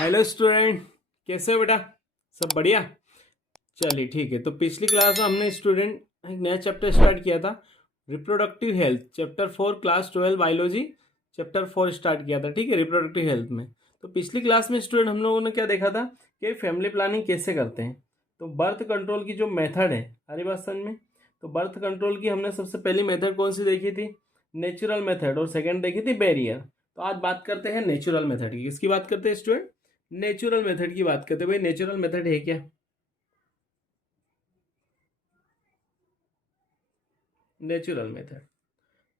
Hello student, कैसे हो बेटा? सब बढ़िया। चलिए ठीक है। तो पिछली क्लास में हमने स्टूडेंट एक नया चैप्टर स्टार्ट किया था, reproductive health, chapter 4, class 12 biology, chapter 4 start किया था। ठीक है, रिप्रोडक्टिव हेल्थ में। तो पिछली क्लास में स्टूडेंट हम लोगों ने क्या देखा था कि फैमिली प्लानिंग कैसे करते हैं। तो बर्थ कंट्रोल की जो मेथड है, हमारी बात समझ में। तो बर्थ कंट्रोल की हमने सबसे पहली मेथड कौन सी देखी थी? Natural method. और सेकेंड देखी थी बैरियर। तो आज बात करते हैं नेचुरल मेथड की। किसकी बात करते हैं स्टूडेंट? नेचुरल मेथड की बात करते हैं। भाई नेचुरल मेथड है क्या? नेचुरल मेथड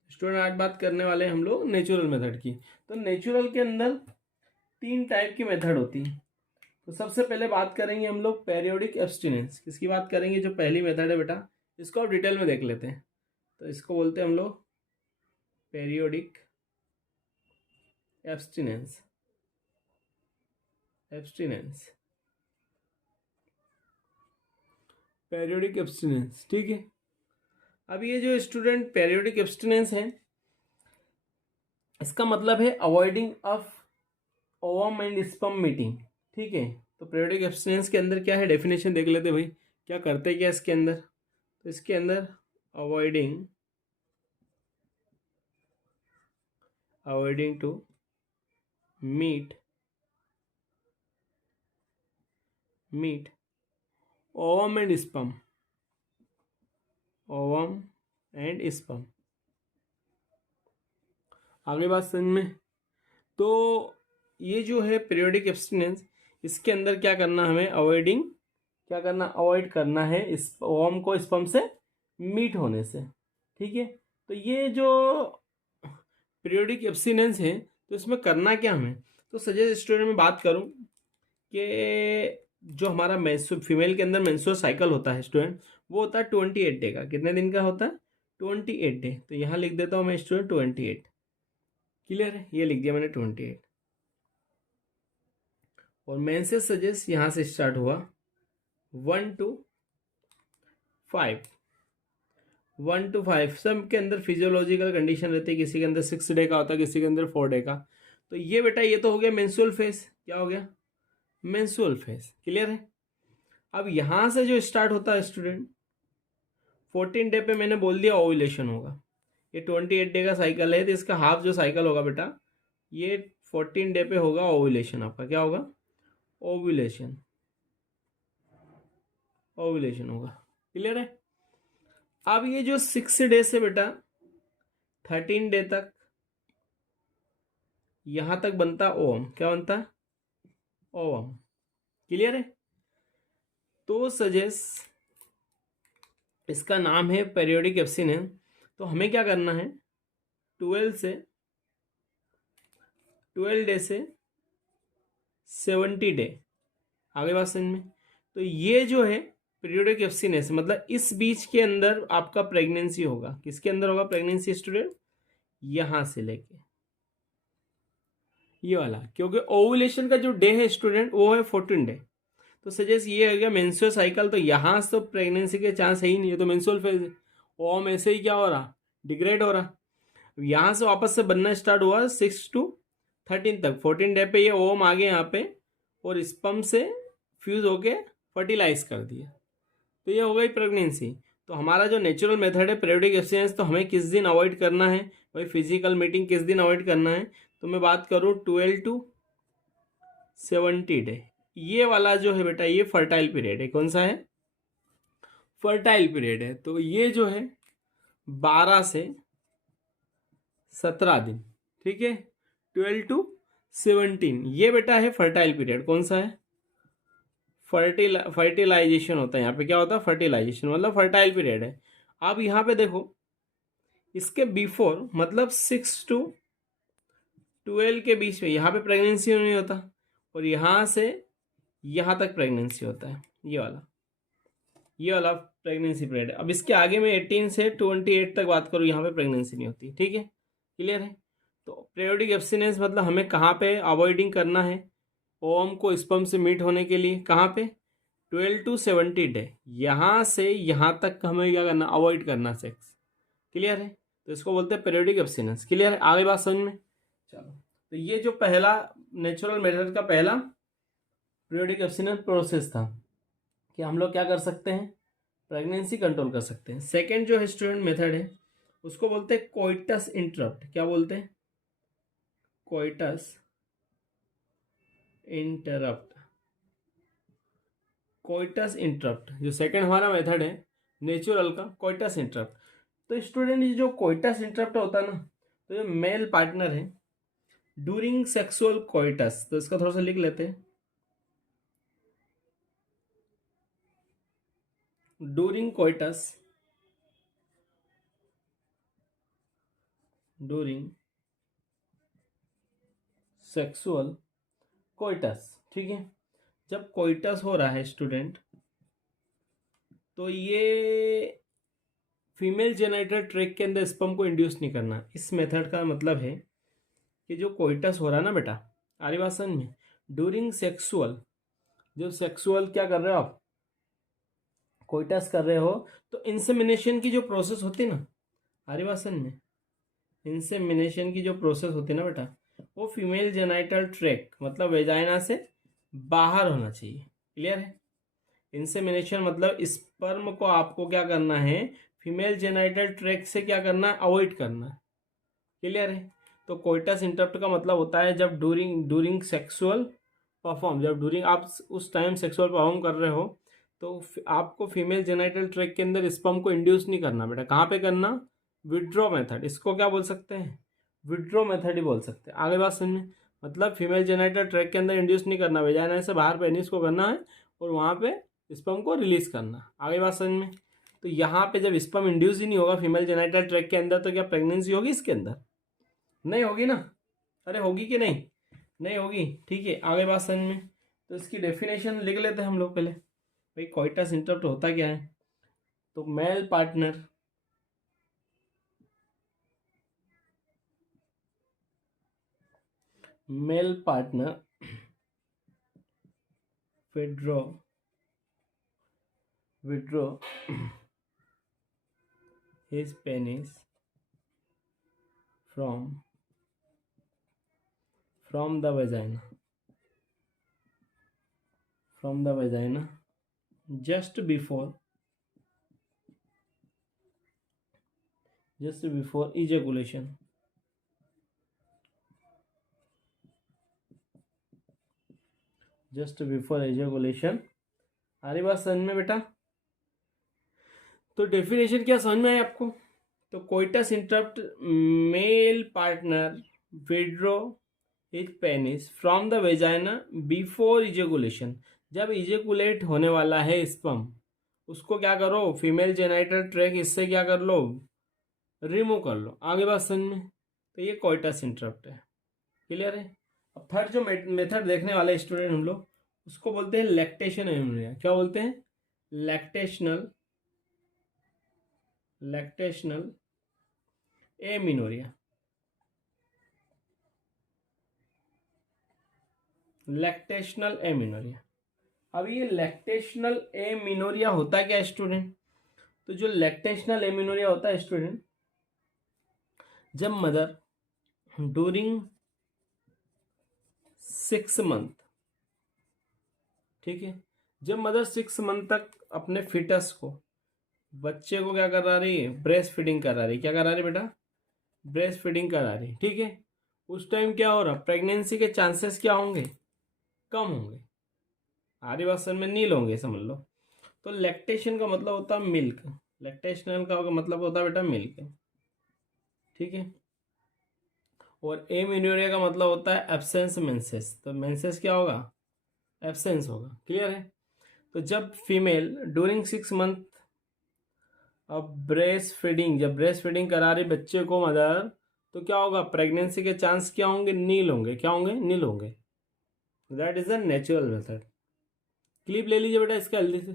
स्टूडेंट आज बात करने वाले हैं हम लोग नेचुरल मेथड की। तो नेचुरल के अंदर तीन टाइप की मेथड होती है। तो सबसे पहले बात करेंगे हम लोग पेरियोडिक एब्सटिनेंस। किसकी बात करेंगे? जो पहली मेथड है बेटा, इसको आप डिटेल में देख लेते हैं। तो इसको बोलते हैं हम लोग periodic abstinence. Abstinence, periodic abstinence, ठीक है। अब ये जो स्टूडेंट पेरियोडिक एब्सटिनेंस है, इसका मतलब है avoiding of ovum and sperm meeting. ठीक है। तो पीरियोडिक एब्सटिनेंस के अंदर क्या है, डेफिनेशन देख लेते भाई। क्या करते क्या इसके अंदर? तो इसके अंदर avoiding avoiding to meet meet ovum and sperm. ओवम एंड स्पर्म, आपने बात समझ में। तो ये जो है पीरियोडिक एब्सटिनेंस, इसके अंदर क्या करना हमें? अवॉइडिंग, क्या करना? अवॉइड करना है इस ओवम को स्पर्म से मीट होने से। ठीक है। तो ये जो पीरियोडिक एब्सटिनेंस है, तो इसमें करना क्या हमें? तो सजेस्ट स्टूडेंट में बात करूं कि जो हमारा मेंस्ट्रुअल, फीमेल के अंदर मेंस्ट्रुअल साइकिल होता है स्टूडेंट, वो होता है 28 डे का। कितने दिन का होता है? 28 डे। तो यहाँ लिख देता हूँ मैं स्टूडेंट 28। क्लियर है? ये लिख दिया मैंने 28। और मेंसेस सजेस्ट यहाँ से स्टार्ट हुआ 1 to 5। 1 to 5 सब के अंदर फिजियोलॉजिकल कंडीशन रहती है। किसी के अंदर 6 डे का होता है, किसी के अंदर 4 डे का। तो ये बेटा, ये तो हो गया मेंस्ट्रुअल फेज। क्या हो गया? Menstrual phase. क्लियर है? अब यहां से जो स्टार्ट होता है स्टूडेंट, 14 डे पे मैंने बोल दिया ओव्यूलेशन होगा। ये 28 डे का साइकिल है, तो इसका हाफ जो साइकिल होगा बेटा, ये 14 डे पे होगा ओव्यूलेशन। आपका क्या होगा? ओव्यूलेशन। ओव्यूलेशन होगा। क्लियर है? अब ये जो 6 डे से बेटा 13 डे तक, यहां तक बनता ओवम। क्या बनता है? ओवम। क्लियर है? तो सजेस्ट इसका नाम है पेरियोडिक एब्सटिनेंस। तो हमें क्या करना है? 12 डे से 70 डे, आगे बात समझ में। तो ये जो है पीरियोडिक एब्सटिनेंस, मतलब इस बीच के अंदर आपका प्रेगनेंसी होगा। किसके अंदर होगा प्रेगनेंसी स्टूडेंट? यहां से लेके ये वाला, क्योंकि ओवुलेशन का जो डे है स्टूडेंट, वो है 14 डे। तो सजेस्ट ये हो गया मेंस्ट्रुअल साइकिल। तो यहां से तो प्रेगनेंसी के चांस है ही नहीं, है तो मेंस्ट्रुअल फेज है। ओवम ऐसे ही क्या हो रहा? डिग्रेड हो रहा। यहां से वापस से बनना स्टार्ट हुआ 6 to 13 तक। 14 डे पे ये ओवम आ गए यहाँ पे, और स्पर्म से फ्यूज होके फर्टिलाइज कर दिया। तो ये हो गई प्रेगनेंसी। तो हमारा जो नेचुरल मेथड है पीरियोडिक एब्सटिनेंस, तो हमें किस दिन अवॉइड करना है भाई? फिजिकल मीटिंग किस दिन अवॉइड करना है? तो मैं बात करूँ 12 to 70 डे। ये वाला जो है बेटा, ये फर्टाइल पीरियड है। कौन सा है? फर्टाइल पीरियड है। तो ये जो है 12 से 17 दिन। ठीक है। 12 to 17, ये बेटा है फर्टाइल पीरियड। कौन सा है? फर्टिलाइजेशन होता है यहाँ पे। क्या होता है? फर्टिलाइजेशन, मतलब फर्टाइल पीरियड है। अब यहाँ पे देखो, इसके बिफोर मतलब 6 to 12 के बीच में यहाँ पे प्रेगनेंसी नहीं होता, और यहाँ से यहाँ तक प्रेगनेंसी होता है। ये वाला प्रेगनेंसी पीरियड है। अब इसके आगे में 18 से 28 तक बात करूँ, यहाँ पे प्रेगनेंसी नहीं होती। ठीक है, क्लियर है? तो पीरियोडिक एब्सटिनेंस मतलब हमें कहाँ पे अवॉइडिंग करना है? ओवम को स्पर्म से मीट होने के लिए। कहाँ पे? 12 to 70 डे। यहाँ से यहाँ तक हमें क्या करना? अवॉइड करना सेक्स। क्लियर है? तो इसको बोलते हैं पीरियोडिक एब्सटिनेंस। क्लियर है? आगे बात समझ में। चलो, तो ये जो पहला नेचुरल मेथड का पहला पीरियोडिक एब्स्टिनेंस प्रोसेस था कि हम लोग क्या कर सकते हैं, प्रेगनेंसी कंट्रोल कर सकते हैं। सेकेंड जो है स्टूडेंट मेथड है उसको बोलते हैं कोइटस इंटरप्ट। क्या बोलते हैं, कोइटस इंटरप्ट। कोइटस इंटरप्ट जो सेकेंड हमारा मेथड है नेचुरल का, कोइटस इंटरप्ट। तो स्टूडेंट ये जो कोइटस इंटरप्ट होता है ना, तो जो मेल पार्टनर है ड्यूरिंग सेक्सुअल कोइटस, तो इसका थोड़ा सा लिख लेते हैं, during coitus, during sexual coitus, ठीक है। जब कोइटस हो रहा है स्टूडेंट, तो ये फीमेल जेनिटल ट्रैक्ट के अंदर स्पर्म को इंड्यूस नहीं करना। इस मेथड का मतलब है कि जो कोइटस हो रहा है ना बेटा, आर्यवासन में ड्यूरिंग सेक्सुअल, जो सेक्सुअल क्या कर रहे हो आप, कोइटस कर रहे हो, तो इंसेमिनेशन की जो प्रोसेस होती है ना आर्यवासन में, इंसेमिनेशन की जो प्रोसेस होती है ना बेटा, वो फीमेल जेनाइटल ट्रैक्ट मतलब वेजाइना से बाहर होना चाहिए। क्लियर है। इंसेमिनेशन मतलब स्पर्म को आपको क्या करना है, फीमेल जेनाइटल ट्रैक्ट से क्या करना है, अवॉइड करना है। क्लियर है। तो कोइटस इंटरप्ट का मतलब होता है जब ड्यूरिंग सेक्सुअल परफॉर्म, जब ड्यूरिंग आप उस टाइम सेक्सुअल परफॉर्म कर रहे हो, तो आपको फीमेल जेनाइटल ट्रैक्ट के अंदर स्पर्म को इंड्यूस नहीं करना बेटा। कहाँ पे करना, विड्रॉ मेथड। इसको क्या बोल सकते हैं, विड्रॉ मेथड ही बोल सकते हैं। आगे बात समझ, मतलब फीमेल जेनाइटल ट्रैक्ट के अंदर इंड्यूस नहीं करना, वेजाइना से बाहर पेनिस को करना है और वहाँ पे स्पर्म को रिलीज करना। आगे बात समझ में। तो यहाँ पे जब स्पर्म इंड्यूस ही नहीं होगा फीमेल जेनाइटल ट्रैक्ट के अंदर, तो क्या प्रेगनेंसी होगी इसके अंदर, नहीं होगी ना। अरे होगी कि नहीं, नहीं होगी। ठीक है, आगे बात समझ में। तो इसकी डेफिनेशन लिख लेते हैं हम लोग पहले, भाई कोइटस इंटरप्ट होता क्या है। तो male partner withdraw his penis from the vagina just before ejaculation, आ रही बात समझ में बेटा। तो डेफिनेशन क्या समझ में आया आपको। तो coitus interrupt, male partner withdraw his penis from the vagina before ejaculation. जब इजेकुलेट होने वाला है स्पर्म, उसको क्या करो, फीमेल जेनाइटल ट्रैक्ट इससे क्या कर लो, रिमूव कर लो। आगे बात समझ में। तो ये कोइटस इंटरप्ट है। क्लियर है। अब थर्ड जो मेथड देखने वाले स्टूडेंट हम लोग, उसको बोलते हैं लैक्टेशन एमिनोरिया। क्या बोलते हैं, लैक्टेशनल एमिनोरिया। Lactational amenorrhoea. अब ये लैक्टेशनल एमिनोरिया होता क्या है स्टूडेंट। तो जो लैक्टेशनल एमिनोरिया होता है स्टूडेंट, जब मदर ड्यूरिंग 6 मंथ, ठीक है, जब मदर 6 मंथ तक अपने फिटस को, बच्चे को क्या करा रही है, ब्रेस्ट फीडिंग करा रही। क्या करा रही बेटा, ब्रेस्ट फीडिंग करा रही। ठीक है, उस टाइम क्या हो रहा, प्रेगनेंसी के चांसेस क्या होंगे, कम होंगे। आरी भाषा में नील होंगे समझ लो। तो लैक्टेशन का मतलब होता है मिल्क, लैक्टेशनल का मतलब होता है बेटा मिल्क। ठीक है। और एमिनोरिया का मतलब होता है एब्सेंस मेंसेस। तो मेंसेस क्या होगा, एब्सेंस होगा। क्लियर है। तो जब फीमेल ड्यूरिंग 6 मंथ, अब ब्रेस्ट फीडिंग, जब ब्रेस्ट फीडिंग करा रही बच्चे को मदर, तो क्या होगा, प्रेगनेंसी के चांस क्या होंगे, नील होंगे। क्या होंगे, नील होंगे। That is a natural method. Clip ले लीजिए बेटा इसका जल्दी से।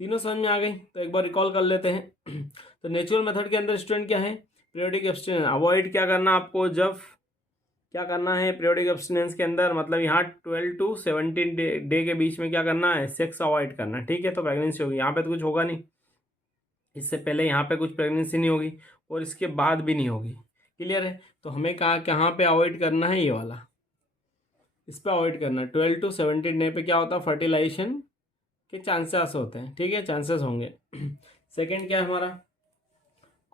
तीनों समझ में आ गई। तो एक बार रिकॉल कर लेते हैं। तो नेचुरल मेथड के अंदर स्टूडेंट क्या है, पीरियोडिक एब्स्टिनेंस। अवॉइड क्या करना आपको, जब क्या करना है पीरियोडिक एब्स्टिनेंस के अंदर, मतलब यहाँ 12 to 17 डे के बीच में क्या करना है, सेक्स अवॉइड करना। ठीक है। तो प्रेगनेंसी होगी, यहाँ पे तो कुछ होगा नहीं, इससे पहले यहाँ पे कुछ प्रेगनेंसी नहीं होगी और इसके बाद भी नहीं होगी। क्लियर है। तो हमें कहा कहाँ पे अवॉइड करना है, ये वाला, इस पर अवॉइड करना। 12 to 17 डे पे क्या होता है, फर्टिलाइजेशन के चांसेस होते हैं, ठीक है, चांसेस होंगे। सेकंड क्या है हमारा,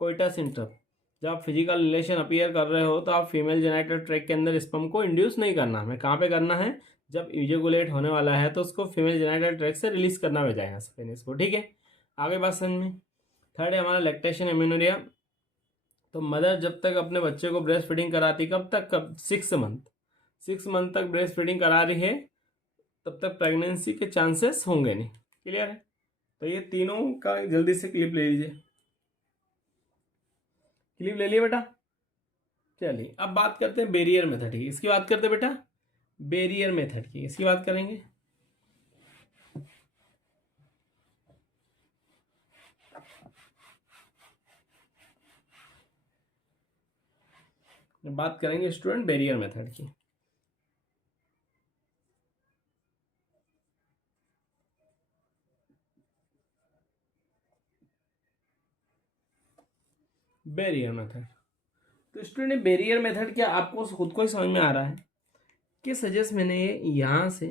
कोइटस इंटरप्ट। जब आप फिजिकल रिलेशन अपीयर कर रहे हो तो आप फीमेल जेनिटल ट्रैक्ट के अंदर स्पर्म को इंड्यूस नहीं करना। हमें कहाँ पे करना है, जब इजैकुलेट होने वाला है तो उसको फीमेल जेनिटल ट्रैक्ट से रिलीज करना भेजाएगा पेनिस को, ठीक है। आगे बात समझ में। थर्ड है हमारा लैक्टेशन एमेनोरिया। तो मदर जब तक अपने बच्चे को ब्रेस्ट फीडिंग कराती, कब तक, कब, 6 मंथ, 6 मंथ तक ब्रेस्ट फीडिंग करा रही है, तब तक प्रेगनेंसी के चांसेस होंगे नहीं। क्लियर है। तो ये तीनों का जल्दी से क्लिप ले लीजिए। क्लिप ले लिए बेटा। चलिए अब बात करते हैं बैरियर मेथड की। इसकी बात करते हैं बेटा, बैरियर मेथड की इसकी बात करेंगे। बात करेंगे स्टूडेंट बैरियर मेथड की। Barrier method. तो स्टूडेंट बैरियर मेथड क्या आपको खुद को ही समझ में आ रहा है कि सजेस्ट मैंने यहां से,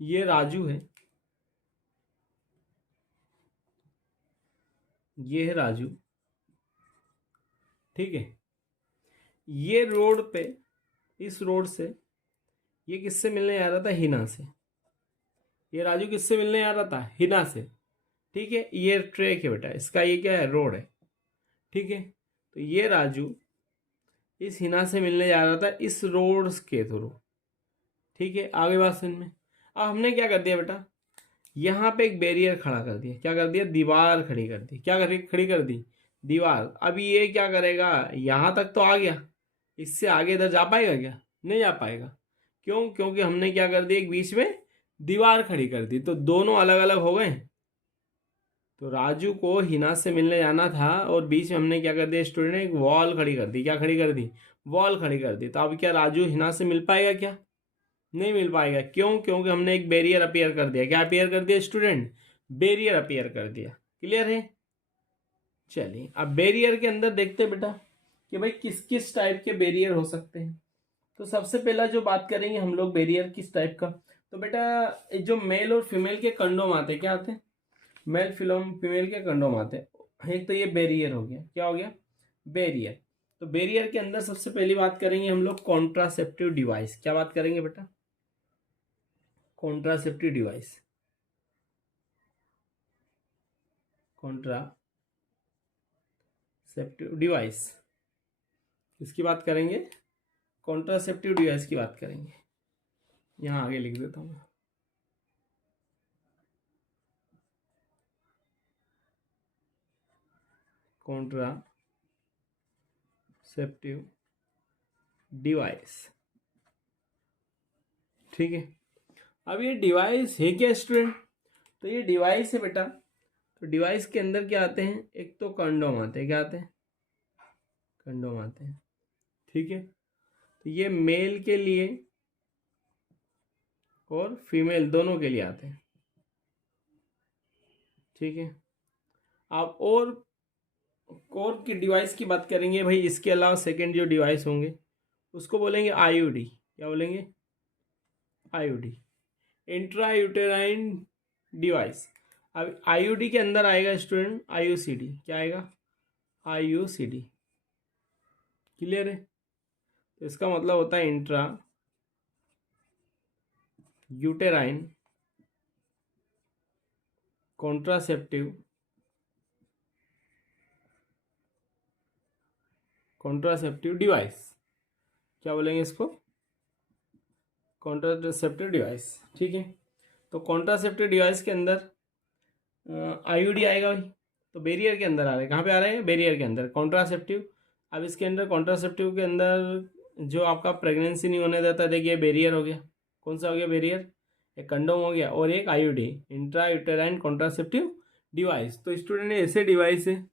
ये राजू है, ये है राजू, ठीक है। ये रोड पे, इस रोड से ये किससे मिलने आ रहा था, हिना से। ये राजू किससे मिलने आ रहा था, हिना से, ठीक है। ये ट्रैक है बेटा इसका, ये क्या है, रोड है, ठीक है। तो ये राजू इस हिना से मिलने जा रहा था इस रोड के थ्रू, ठीक है। आगे बात सुन में। अब हमने क्या कर दिया बेटा, यहाँ पे एक बैरियर खड़ा कर दिया। क्या कर दिया, दीवार खड़ी कर दी। क्या खड़ी कर दी, दीवार। अब ये क्या करेगा, यहाँ तक तो आ गया, इससे आगे इधर जा पाएगा क्या, नहीं जा पाएगा। क्यों, क्योंकि हमने क्या कर दिया, एक बीच में दीवार खड़ी कर दी, तो दोनों अलग अलग हो गए। तो राजू को हिना से मिलने जाना था और बीच में हमने क्या कर दिया स्टूडेंट ने, एक वॉल खड़ी कर दी। क्या खड़ी कर दी, वॉल खड़ी कर दी। तो अब क्या राजू हिना से मिल पाएगा क्या, नहीं मिल पाएगा। क्यों, क्योंकि हमने एक बैरियर अपीयर कर दिया। क्या अपीयर कर दिया स्टूडेंट, बैरियर अपीयर कर दिया। क्लियर है। चलिए अब बैरियर के अंदर देखते हैं बेटा कि भाई किस किस टाइप के बैरियर हो सकते हैं। तो सबसे पहला जो बात करेंगे हम लोग बैरियर किस टाइप का, तो बेटा जो मेल और फीमेल के कंडोम आते हैं, क्या आते हैं, मेल फिलोम फीमेल के कंडोम आते हैं। एक तो ये बैरियर हो गया, क्या हो गया, बैरियर। तो बैरियर के अंदर सबसे पहली बात करेंगे हम लोग कॉन्ट्रासेप्टिव डिवाइस। क्या बात करेंगे बेटा, कॉन्ट्रासेप्टिव डिवाइस, कॉन्ट्रासेप्टिव डिवाइस इसकी बात करेंगे, कॉन्ट्रासेप्टिव डिवाइस की बात करेंगे। यहां आगे लिख देता हूं, कॉन्ट्रासेप्टिव डिवाइस, ठीक है। अब ये डिवाइस है क्या स्टूडेंट, तो ये डिवाइस है बेटा। तो डिवाइस के अंदर क्या आते हैं, एक तो कंडोम आते हैं। क्या आते हैं, कंडोम आते हैं, ठीक है। तो ये मेल के लिए और फीमेल दोनों के लिए आते हैं, ठीक है। अब और की डिवाइस की बात करेंगे भाई, इसके अलावा सेकंड जो डिवाइस होंगे उसको बोलेंगे आईयूडी। क्या बोलेंगे, आईयूडी, इंट्रा यूटेराइन डिवाइस। अब आईयूडी के अंदर आएगा स्टूडेंट आईयूसीडी। क्या आएगा, आईयूसीडी। क्लियर है। तो इसका मतलब होता है इंट्रा यूटेराइन कॉन्ट्रासेप्टिव डिवाइस। क्या बोलेंगे इसको, कॉन्ट्रासेप्टिव डिवाइस, ठीक है। तो कॉन्ट्रासेप्टिव डिवाइस के अंदर आईयूडी आएगा भाई। तो बैरियर के अंदर आ रहा है, कहाँ पे आ रहे हैं, बैरियर के अंदर कॉन्ट्रासेप्टिव। अब इसके अंदर कॉन्ट्रासेप्टिव के अंदर जो आपका प्रेगनेंसी नहीं होने देता, देखिए बैरियर हो गया। कौन सा हो गया बैरियर, एक कंडोम हो गया और एक IUD, intra uterine contraceptive device. तो स्टूडेंट ऐसे डिवाइस है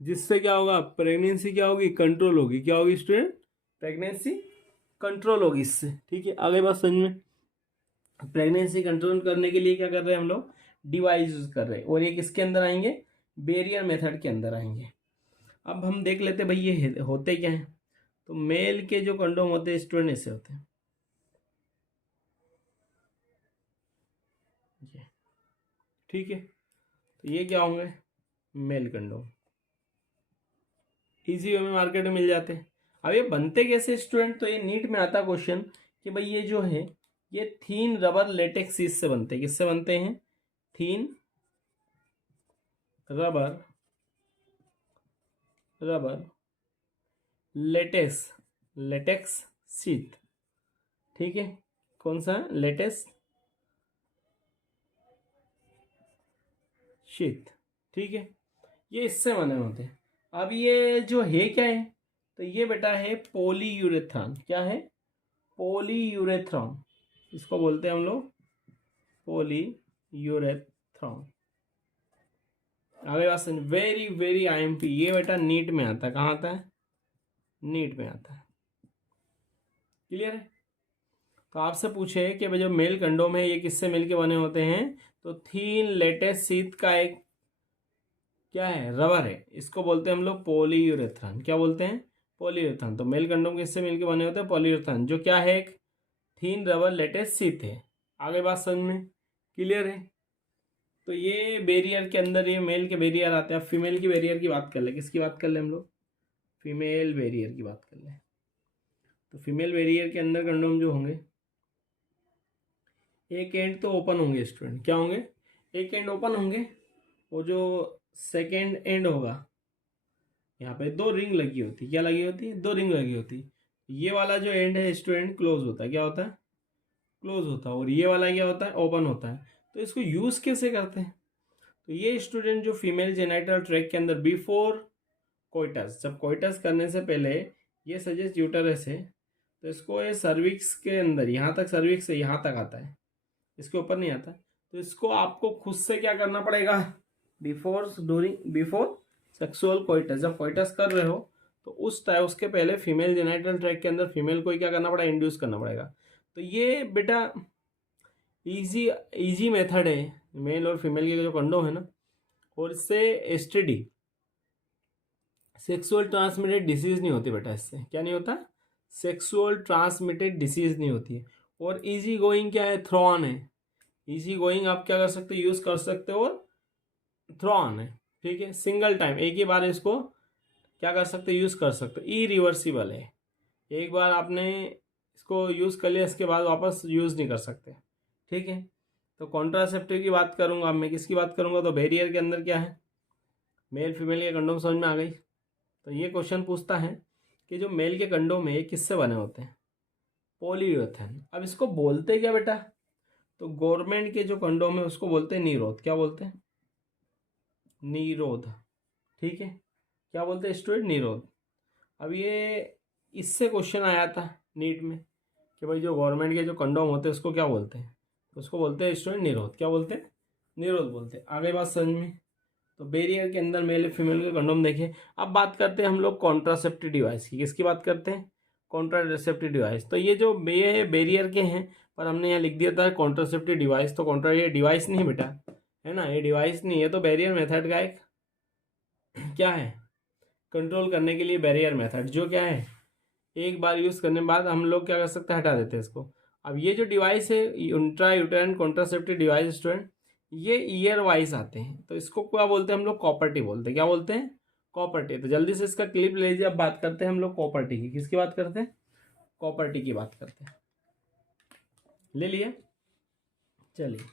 जिससे क्या होगा, प्रेगनेंसी क्या होगी, कंट्रोल होगी। क्या होगी स्टूडेंट, प्रेगनेंसी कंट्रोल होगी इससे, ठीक है। आगे बात समझ में। प्रेगनेंसी कंट्रोल करने के लिए क्या कर रहे हैं हम लोग, डिवाइस यूज कर रहे हैं। और ये किसके अंदर आएंगे, बैरियर मेथड के अंदर आएंगे। अब हम देख लेते हैं भाई ये होते क्या हैं। तो मेल के जो कंडोम होते हैं स्टूडेंट ऐसे होते हैं, ठीक है, तो ये क्या होंगे, मेल कंडोम। इजी वे में मार्केट में मिल जाते हैं। अब ये बनते कैसे स्टूडेंट, तो ये नीट में आता क्वेश्चन कि भाई ये जो है ये थीन रबर लेटेक्स चीज से बनते हैं। किससे बनते हैं, थीन रबर लेटेक्स लेटेक्स शीट। ठीक है, कौन सा, लेटेक्स शीट। ठीक है, ये इससे बने होते हैं। अब ये जो है क्या है, तो ये बेटा है पॉलीयूरेथ्रॉन। क्या है, पॉलीयूरेथ्रॉन, इसको बोलते हैं हम लोग पॉलीयूरेथ्रॉन। आगे बात सुन, वेरी वेरी आईएमपी, ये बेटा नीट में आता है। कहाँ आता है, नीट में आता है। क्लियर है, तो आपसे पूछे कि भाई जो मेल कंडोम है ये किससे मिलके बने होते हैं, तो थीन लेटेस्ट शीट का एक क्या है, रबर है, इसको बोलते हैं हम लोग पॉलीयूरेथ्रॉन। क्या बोलते हैं, पॉलीयूरेथ्रॉन। तो मेल कंडोम किससे मिलके बने होते हैं, पॉलीयूरेथ्रॉन, जो क्या है, एक थीन रबर लेटेस्ट शीट है। आगे बात समझ में क्लियर है। तो ये बैरियर के अंदर ये मेल के बैरियर आते हैं। अब फीमेल की बैरियर की बात कर ले, किसकी बात कर ले हम लोग, फीमेल बैरियर की बात कर ले। तो फीमेल बैरियर के अंदर कंडोम जो होंगे, एक एंड तो ओपन होंगे स्टूडेंट। क्या होंगे, एक एंड ओपन होंगे, और जो सेकेंड एंड होगा यहाँ पे दो रिंग लगी होती। क्या लगी होती है, दो रिंग लगी होती। ये वाला जो एंड है स्टूडेंट क्लोज होता है। क्या होता है, क्लोज होता है। और ये वाला क्या होता है, ओपन होता है। तो इसको यूज कैसे करते हैं, तो ये स्टूडेंट जो फीमेल जेनाइटल ट्रैक के अंदर बिफोर कोइटस, जब कोइटस करने से पहले ये सजेस्ट यूटरस है, तो इसको ये सर्विक्स के अंदर, यहाँ तक सर्विक्स से यहाँ तक आता है, इसके ऊपर नहीं आता। तो इसको आपको खुद से क्या करना पड़ेगा, बिफोर सेक्सुअल कोइटस, जब कोइटस कर रहे हो तो उस टाइम उसके पहले फीमेल जेनाइटल ट्रैक के अंदर फीमेल को क्या करना पड़ेगा, इंड्यूस करना पड़ेगा। तो ये बेटा इजी मेथड है मेल और फीमेल के जो कंडोम है ना, और इससे एसटीडी सेक्सुअल ट्रांसमिटेड डिसीज नहीं होती बेटा। इससे क्या नहीं होता, सेक्सुअल ट्रांसमिटेड डिसीज नहीं होती है। और इजी गोइंग क्या है, थ्रो ऑन है। इजी गोइंग आप क्या कर सकते हो, यूज कर सकते हो, और थ्रो ऑन है। ठीक है, सिंगल टाइम, एक ही बार इसको क्या कर सकते हो, यूज कर सकते हो। इरिवर्सिबल है, एक बार आपने इसको यूज कर लिया इसके बाद वापस यूज नहीं कर सकते। ठीक है, तो कॉन्ट्रासेप्टिव की बात करूंगा अब मैं, किसकी बात करूंगा, तो बैरियर के अंदर क्या है, मेल फीमेल के कंडोम समझ में आ गई। तो ये क्वेश्चन पूछता है कि जो मेल के कंडोम है ये किससे बने होते हैं, पॉलीयूरेथेन। अब इसको बोलते क्या बेटा, तो गवर्नमेंट के जो कंडोम है उसको बोलते हैं निरोध। क्या बोलते हैं, निरोध। ठीक है, क्या बोलते हैं स्टूडेंट, निरोध। अब ये इससे क्वेश्चन आया था नीट में कि भाई जो गवर्नमेंट के जो कंडोम होते हैं उसको क्या बोलते हैं, उसको बोलते हैं स्टूडेंट निरोध। क्या बोलते हैं, निरोध बोलते हैं। आगे बात समझ में। तो बैरियर के अंदर मेल फीमेल के कंडोम देखिए। अब बात करते हैं हम लोग कॉन्ट्रासेप्टिव डिवाइस की, किसकी बात करते हैं, कॉन्ट्रासेप्टिव डिवाइस। तो ये जो ये बैरियर के हैं, पर हमने यहाँ लिख दिया था कॉन्ट्रासेप्टिव डिवाइस। तो कॉन्ट्रा ये डिवाइस नहीं बेटा, है ना, ये डिवाइस नहीं है। तो बैरियर मेथड का एक क्या है, कंट्रोल करने के लिए बैरियर मेथड, जो क्या है, एक बार यूज करने के बाद हम लोग क्या कर सकते हैं, हटा देते हैं इसको। अब ये जो डिवाइस है intra uterine contraceptive device student, ये ईयर वाइज आते हैं। तो इसको क्या बोलते हैं हम लोग, कॉपर्टी बोलते हैं। क्या बोलते हैं, कॉपर्टी। तो जल्दी से इसका क्लिप ले लीजिए। अब बात करते हैं हम लोग कॉपर्टी की, किसकी बात करते हैं, कॉपर्टी की बात करते हैं। ले लिया, चलिए।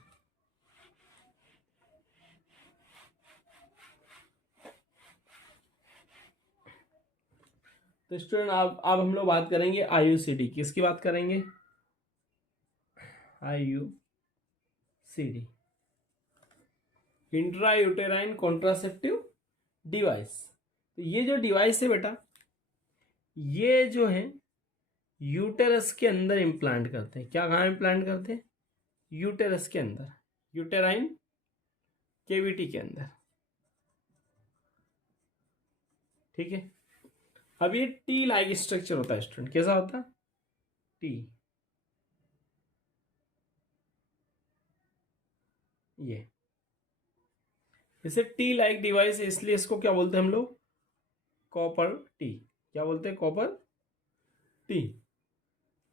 तो स्टूडेंट अब हम लोग बात करेंगे आईयूसीडी, किसकी बात करेंगे, IUCD, intra uterine contraceptive device. तो ये जो डिवाइस है बेटा, ये जो है यूटेरस के अंदर इम्प्लांट करते हैं। क्या, कहाँ इम्प्लांट करते हैं, यूटेरस के अंदर, यूटेराइन केविटी के अंदर। ठीक है, अब ये टी लाइक स्ट्रक्चर होता है स्टूडेंट, कैसा होता है, टी, ये जैसे टी लाइक डिवाइस है, इसलिए इसको क्या बोलते हैं हम लोग, कॉपर टी। क्या बोलते हैं, कॉपर टी।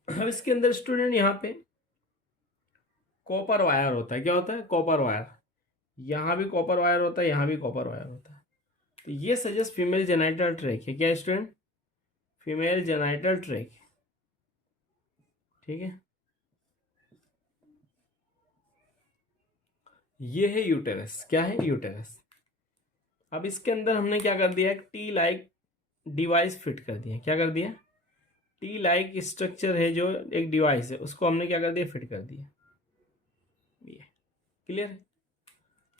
अब इसके अंदर स्टूडेंट यहाँ पे कॉपर वायर होता है। क्या होता है, कॉपर वायर। यहाँ भी कॉपर वायर होता है, यहाँ भी कॉपर वायर होता है। तो ये सजेस्ट फीमेल जेनाइटल ट्रैक है। क्या स्टूडेंट? Female genital tract. ठीक है, ये है यूटेरस। क्या है? यूटेरस। अब इसके अंदर हमने क्या कर दिया, टी लाइक डिवाइस फिट कर दिया। क्या कर दिया? टी लाइक स्ट्रक्चर है जो एक डिवाइस है, उसको हमने क्या कर दिया, फिट कर दिया। ये क्लियर?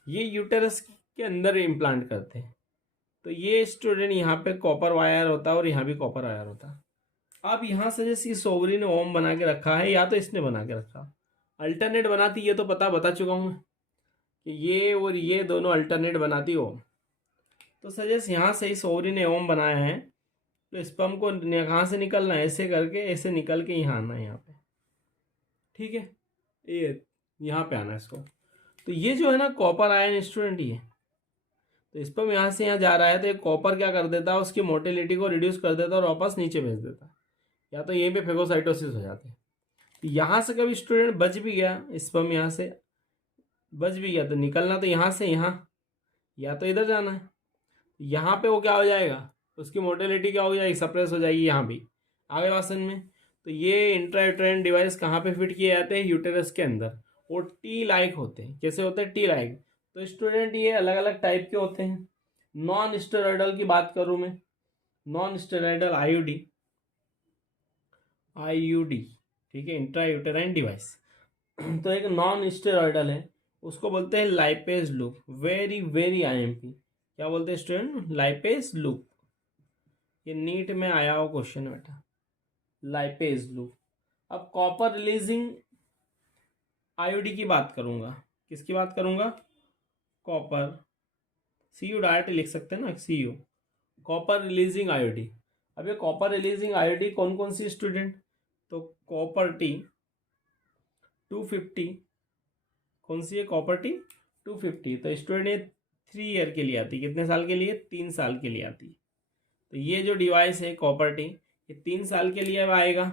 ये यूटेरस के अंदर इम्प्लांट करते हैं। तो ये स्टूडेंट यहाँ पे कॉपर वायर होता है और यहाँ भी कॉपर वायर होता है। अब यहाँ से जैसे इस ओवरी ने ओम बना के रखा है, या तो इसने बना के रखा, अल्टरनेट बनाती, ये तो बता चुका हूँ मैं कि ये और ये दोनों अल्टरनेट बनाती ओम। तो सजेस्ट यहाँ से इस ओवरी ने ओम बनाया है, तो स्पर्म को कहाँ से निकलना है, ऐसे करके ऐसे निकल के यहाँ आना है यहाँ पे। ठीक है, ये यहाँ पे आना है इसको। तो ये जो है ना कॉपर आयन स्टूडेंट, ये तो स्पर्म यहाँ से यहाँ जा रहा है, तो ये कॉपर क्या कर देता है, उसकी मोटिलिटी को रिड्यूस कर देता है और वापस नीचे भेज देता है, या तो यहीं पे फेगोसाइटोसिस हो जाती है। तो यहाँ से कभी स्टूडेंट बच भी गया, स्पर्म यहाँ से बच भी गया, तो निकलना तो यहाँ से यहाँ, या तो इधर जाना है। यहाँ पे वो क्या हो जाएगा, उसकी मोटिलिटी क्या हो जाएगी, सप्रेस हो जाएगी यहाँ भी, आगे वासन में। तो ये इंट्रायूटेराइन डिवाइस कहाँ पे फिट किए जाते हैं, यूटेरस के अंदर। वो टी लाइक होते हैं। कैसे होते हैं? T like. तो स्टूडेंट ये अलग अलग टाइप के होते हैं। नॉन स्टेरॉयडल की बात करूँ मैं, नॉन स्टेरॉयडल आईयूडी, आईयूडी, ठीक है, इंट्रायूटेराइन डिवाइस। तो एक नॉन स्टेरॉयडल है, उसको बोलते हैं lipase loop. Very very IMP. क्या बोलते हैं स्टूडेंट? Lipase loop. ये नीट में आया हुआ क्वेश्चन है बेटा, लाइपेज लूप। अब कॉपर रिलीजिंग आईओडी की बात करूंगा। किसकी बात करूंगा? कॉपर, सीयू डायरेक्ट लिख सकते हैं ना, सीयू, कॉपर रिलीजिंग आईओडी। अब ये कॉपर रिलीजिंग आईओडी कौन कौन सी स्टूडेंट? तो कॉपर टी 250, कौन सी है? Copper T 250। तो स्टूडेंट ये 3 ईयर के लिए आती है। कितने साल के लिए? 3 साल के लिए आती है। तो ये जो डिवाइस है कॉपर टी, ये 3 साल के लिए अब आएगा।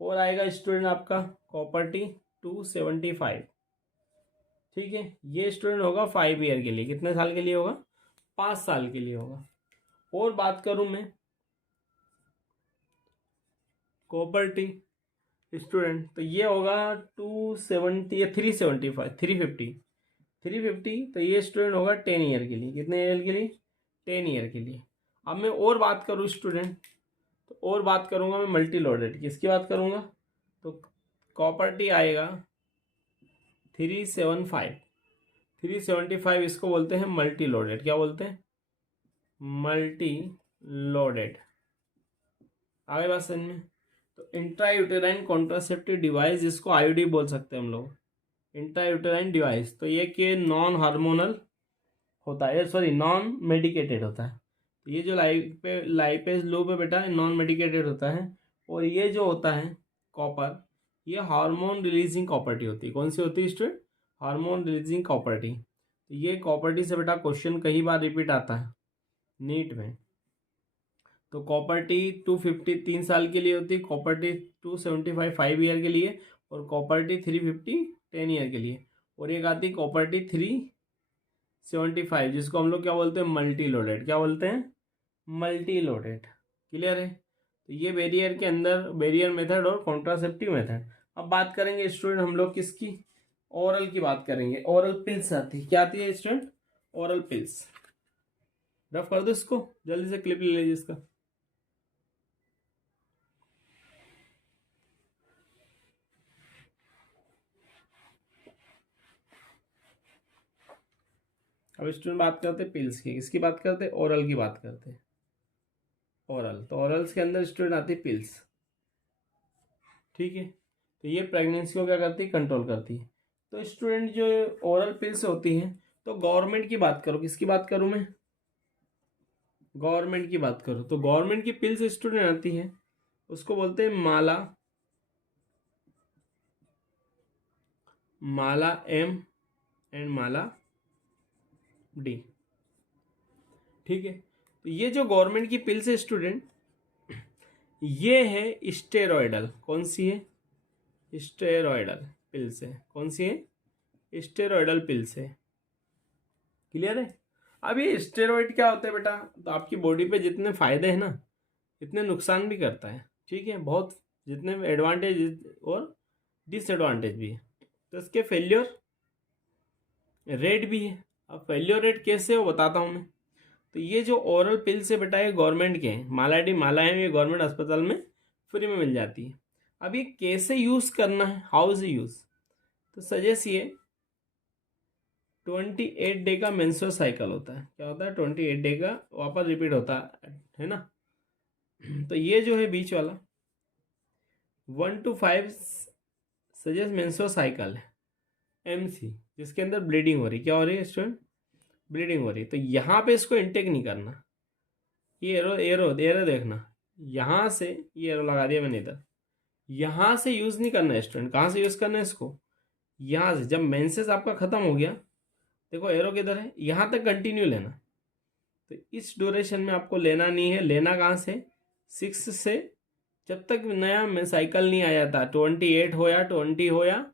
और आएगा स्टूडेंट आपका कॉपर टी 275। ठीक है, ये स्टूडेंट होगा 5 ईयर के लिए। कितने साल के लिए होगा? 5 साल के लिए होगा। और बात करूं मैं कॉपर टी स्टूडेंट, तो ये होगा 270 या 375, 350। तो ये स्टूडेंट होगा 10 ईयर के लिए। कितने ईयर के लिए? 10 ईयर के लिए। अब मैं और बात करूँ स्टूडेंट, तो और बात करूँगा मैं मल्टी लोडेड। किसकी बात करूँगा? तो कॉपर टी आएगा 375, 375 इसको बोलते हैं मल्टी लोडेड। क्या बोलते हैं? Multi loaded. आगे बात समझ में? तो इंट्रायूटेराइन कॉन्ट्रासेप्टिव डिवाइस, जिसको आईयूडी बोल सकते हैं हम लोग, इंट्रायूटेराइन डिवाइस। तो ये कि नॉन हार्मोनल होता है, सॉरी नॉन मेडिकेटेड होता है। तो ये जो लाइपेज लूप है बेटा, नॉन मेडिकेटेड होता है। और ये जो होता है कॉपर, ये हार्मोन रिलीजिंग प्रॉपर्टी होती है। कौन सी होती है स्टूडेंट? Hormone releasing property. तो ये प्रॉपर्टी से बेटा क्वेश्चन कई बार रिपीट आता है नीट में। तो कॉपर टी 250 3 साल के लिए होती है, कॉपर टी 275 5 ईयर के लिए, और कॉपर टी 350 10 ईयर के लिए। और एक आती है कॉपर टी 375, जिसको हम लोग क्या बोलते हैं? Multi loaded. क्या बोलते हैं? Multi loaded. क्लियर है? तो ये बैरियर के अंदर बैरियर मेथड और कॉन्ट्रासेप्टिव मेथड। अब बात करेंगे स्टूडेंट हम लोग किसकी? ओरल की बात करेंगे। ओरल पिल्स आती है। क्या आती है स्टूडेंट? Oral pills. रफ कर दो इसको, जल्दी से क्लिप ले लीजिए इसका। अब स्टूडेंट बात करते हैं पिल्स की। किसकी बात करते हैं? ओरल की बात करते हैं। ओरल, तो ओरल्स के अंदर स्टूडेंट आती है पिल्स। ठीक है, तो ये प्रेगनेंसी को क्या करती है? कंट्रोल करती है। तो स्टूडेंट जो ओरल पिल्स होती हैं, तो गवर्नमेंट की बात करो। किसकी बात करूं मैं? गवर्नमेंट की बात करो। तो गवर्नमेंट की पिल्स स्टूडेंट आती है, उसको बोलते हैं माला, माला एम एंड माला डी। ठीक है, तो ये जो गवर्नमेंट की पिल्स है स्टूडेंट, ये है स्टेरॉयडल। कौन सी है? स्टेरॉयडल पिल्स है। कौन सी है? स्टेरॉयडल पिल्स है। क्लियर है। अब ये स्टेरॉइड क्या होता है बेटा, तो आपकी बॉडी पे जितने फायदे हैं ना इतने नुकसान भी करता है, ठीक है, बहुत, जितने एडवांटेज और डिसएडवांटेज भी है। तो इसके फेल्योर रेट भी है। अब फेल्योर रेट कैसे हो बताता हूँ मैं। तो ये जो ओरल पिल्स है बेटा ये गवर्नमेंट के हैं, मालाडी मालाएम, ये गवर्नमेंट अस्पताल में फ्री में मिल जाती है। अब ये कैसे यूज़ करना है, हाउ इज यूज़, तो सजेस्ट ये 28 डे का मेंस्ट्रुअल साइकिल होता है। क्या होता है, 28 डे का वापस रिपीट होता है ना। तो ये जो है बीच वाला 1 to 5 सजेस्ट मेंस्ट्रुअल साइकिल है, MC, जिसके अंदर ब्लीडिंग हो रही, क्या हो रही है स्टूडेंट, ब्लीडिंग हो रही है। तो यहाँ पे इसको इनटेक नहीं करना, ये एरो एरो एरो देखना, यहाँ से ये एरो लगा दिया मैंने इधर, यहाँ से यूज़ नहीं करना है स्टूडेंट। कहाँ से यूज़ करना है इसको, यहाँ से। जब मेंसेस आपका ख़त्म हो गया, देखो एरो किधर है, यहाँ तक कंटिन्यू लेना। तो इस ड्यूरेशन में आपको लेना नहीं है। लेना कहाँ से, 6 से, जब तक नया साइकिल नहीं आ जाता, 28 हो या 20 हो या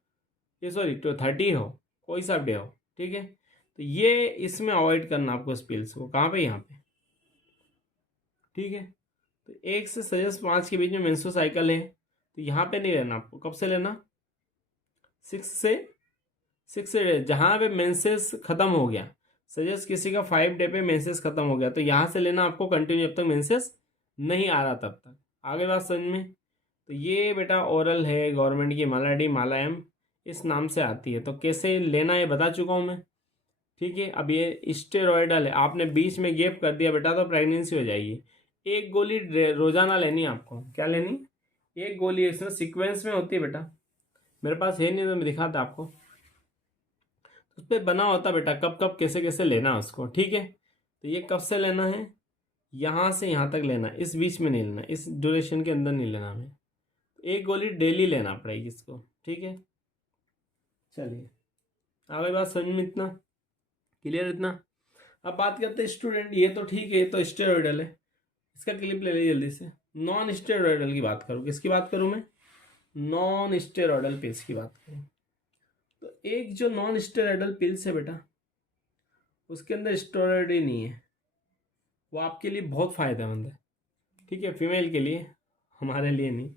ये सॉरी 30 हो, कोई सा डे हो, ठीक है। तो ये इसमें अवॉइड करना आपको स्पिल्स को। कहाँ पे, यहाँ पे, ठीक है। तो 1 से सजेस्ट 5 के बीच में मेंस्ट्रुअल साइकिल है, तो यहाँ पे नहीं लेना आपको। कब से लेना, 6 से जहाँ पे मेंसेस ख़त्म हो गया, सजेस्ट किसी का 5 डे पे मेंसेस ख़त्म हो गया तो यहाँ से लेना आपको कंटिन्यू, जब तक मेंसेस नहीं आ रहा तब तक। आगे बात समझ में। तो ये बेटा ओरल है, गवर्नमेंट की मालाडी मालाएम इस नाम से आती है। तो कैसे लेना है बता चुका हूँ मैं, ठीक है। अब ये स्टेरॉयडल है, आपने बीच में गैप कर दिया बेटा तो प्रेगनेंसी हो जाएगी। एक गोली रोजाना लेनी है आपको। क्या लेनी, एक गोली, इसमें सीक्वेंस में होती है बेटा, मेरे पास है नहीं तो मैं दिखाता आपको। उस पर बना होता बेटा कब कब कैसे कैसे लेना है उसको, ठीक है। तो ये कब से लेना है, यहाँ से यहाँ तक लेना, इस बीच में नहीं लेना, इस ड्यूरेशन के अंदर नहीं लेना हमें। एक गोली डेली लेना पड़ेगी इसको, ठीक है। चलिए आगे बात समझ में, इतना क्लियर, इतना। अब बात करते हैं स्टूडेंट, ये तो ठीक है, ये तो स्टेरॉयडल है, इसका क्लिप ले लीजिए जल्दी से। नॉन स्टेरॉयडल की बात करूँ, किसकी बात करूँ मैं, नॉन स्टेरॉयडल पिल्स की बात करूँ। तो एक जो नॉन स्टेरॉयडल पिल्स है बेटा, उसके अंदर स्टेरॉयड ही नहीं है, वो आपके लिए बहुत फ़ायदेमंद है, ठीक है, फीमेल के लिए, हमारे लिए नहीं।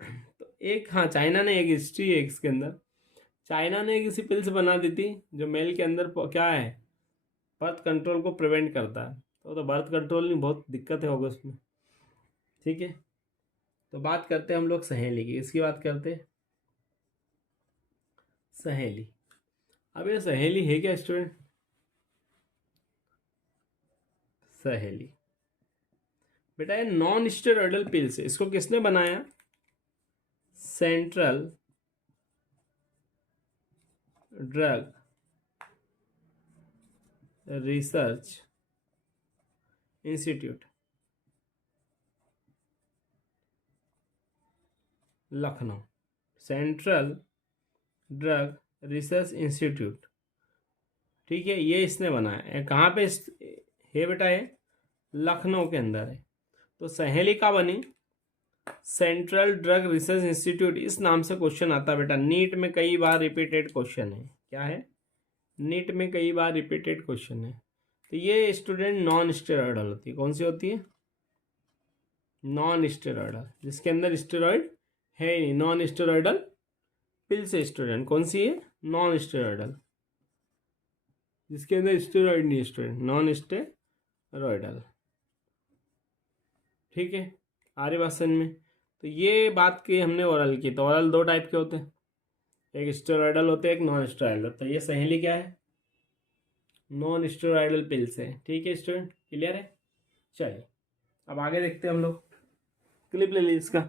तो एक, हाँ, चाइना ने एक हिस्ट्री है इसके अंदर, चाइना ने किसी पिल्स बना दी थी जो मेल के अंदर क्या है, बर्थ कंट्रोल को प्रिवेंट करता है। तो बर्थ कंट्रोल नहीं, बहुत दिक्कत है होगा उसमें, ठीक है। तो बात करते हैं हम लोग सहेली की, इसकी बात करते हैं, सहेली। अब ये सहेली है क्या स्टूडेंट, सहेली बेटा ये नॉन स्टेरॉयडल पिल्स है। इसको किसने बनाया, central drug research institute, Lucknow, central drug research institute, ठीक है। ये इसने बनाया, कहाँ पे है बेटा, ये लखनऊ के अंदर है। तो सहेली का बनी, सेंट्रल ड्रग रिसर्च इंस्टीट्यूट, इस नाम से क्वेश्चन आता है बेटा, नीट में कई बार रिपीटेड क्वेश्चन है। क्या है, नीट में कई बार रिपीटेड क्वेश्चन है। तो ये स्टूडेंट नॉन स्टेरॉयडल होती है, कौन सी होती है, नॉन स्टेरॉयडल, जिसके अंदर स्टेरॉयड है नहीं, नॉन स्टेरॉयडल पिल से स्टूडेंट, कौन सी है, नॉन स्टेरॉयडल, जिसके अंदर स्टेरॉयड नहीं, स्टूडेंट नॉन स्टेरॉयडल, ठीक है। आर्य भाषण में। तो ये बात की हमने ओरल की। तो ओरल 2 टाइप के होते हैं, एक स्टेरॉयडल होते हैं, एक नॉन स्टेरॉयडल होता है। ये सहेली क्या है, नॉन स्टेरॉयडल पिल्स है, ठीक है स्टूडेंट, क्लियर है। चलिए अब आगे देखते हैं हम लोग, क्लिप ले लीजिए इसका।